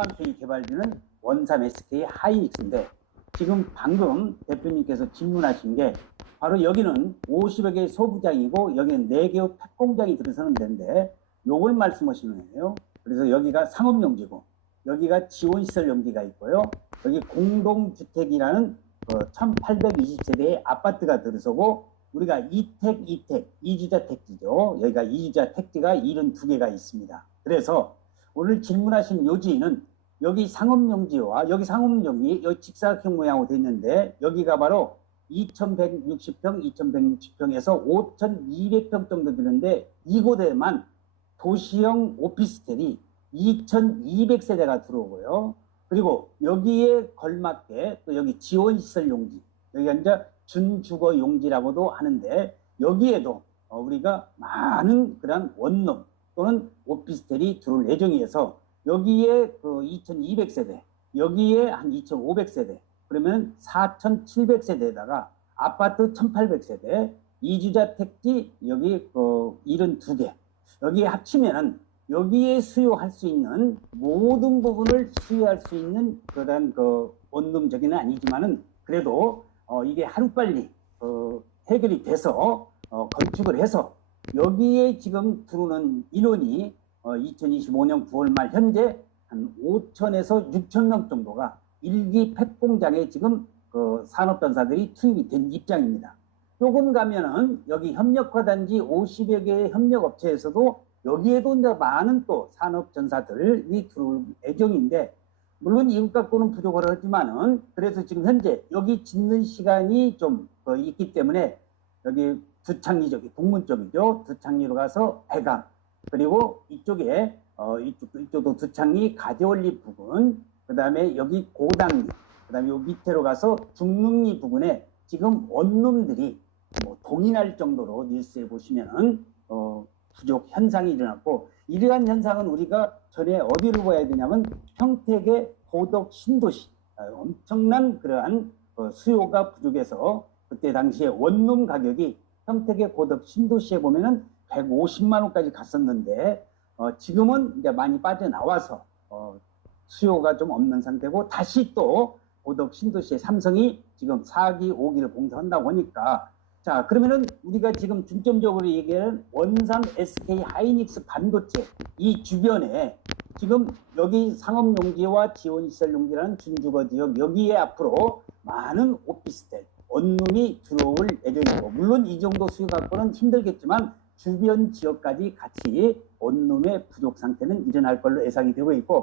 희망주의 개발비는 원삼 SK 하이닉스인데 지금 방금 대표님께서 질문하신 게 바로 여기는 50여 개의 소부장이고 여기는 4개의 팩공장이 들어서는 데인데 요걸 말씀하시는 거예요. 그래서 여기가 상업용지고 여기가 지원시설 용지가 있고요. 여기 공동주택이라는 그 1820세대의 아파트가 들어서고 우리가 이택, 이택, 이주자 택지죠. 여기가 이주자 택지가 72개가 있습니다. 그래서 오늘 질문하신 요지는 여기 상업용지와 여기 상업용지 여기 직사각형 모양으로 되어 있는데 여기가 바로 2160평, 2160평에서 5200평 정도 되는데 이곳에만 도시형 오피스텔이 2200세대가 들어오고요. 그리고 여기에 걸맞게 또 여기 지원시설 용지, 여기가 이제 준주거 용지라고도 하는데 여기에도 어, 우리가 많은 그런 원룸 또는 오피스텔이 들어올 예정이어서 여기에 그 2200세대, 여기에 한 2500세대, 그러면 4700세대에다가 아파트 1800세대, 이주자 택지 여기 그 72개, 여기에 합치면은 여기에 수요할 수 있는 모든 부분을 수요할 수 있는 그런 그 원룸적이는 아니지만은 그래도 어 이게 하루빨리 어 해결이 돼서 어 건축을 해서 여기에 지금 들어오는 인원이 어 2025년 9월 말 현재 한 5천에서 6천 명 정도가 일기 폐공장에 지금 그 산업단사들이 투입이 된 입장입니다. 조금 가면은 여기 협력화 단지 50여 개의 협력업체에서도 여기에도 이제 많은 또 산업전사들이 들어올 예정인데 물론 이것 갖고는 부족을 하지만은 그래서 지금 현재 여기 짓는 시간이 좀 어, 있기 때문에 여기 두창리 동문 쪽이죠 두창리로 가서 배감 그리고 이쪽에 어 이쪽 이쪽도 두 창리 가재원리 부근 그다음에 여기 고당리 그다음에 요 밑으로 가서 중릉리 부근에 지금 원룸들이 뭐 동인할 정도로 뉴스에 보시면은 어 부족 현상이 일어났고 이러한 현상은 우리가 전에 어디로 봐야 되냐면 평택의 고덕 신도시 아, 엄청난 그러한 어, 수요가 부족해서 그때 당시에 원룸 가격이 평택의 고덕 신도시에 보면은 150만 원까지 갔었는데 어, 지금은 이제 많이 빠져나와서 어, 수요가 좀 없는 상태고 다시 또 고덕 신도시의 삼성이 지금 4기, 5기를 공사한다고 하니까. 자 그러면은 우리가 지금 중점적으로 얘기하는 원상 SK 하이닉스 반도체 이 주변에 지금 여기 상업용지와 지원시설 용지라는 준주거 지역 여기에 앞으로 많은 오피스텔 원룸이 들어올 예정이고 물론 이 정도 수요 갖고는 힘들겠지만 주변 지역까지 같이 원룸의 부족 상태는 일어날 걸로 예상이 되고 있고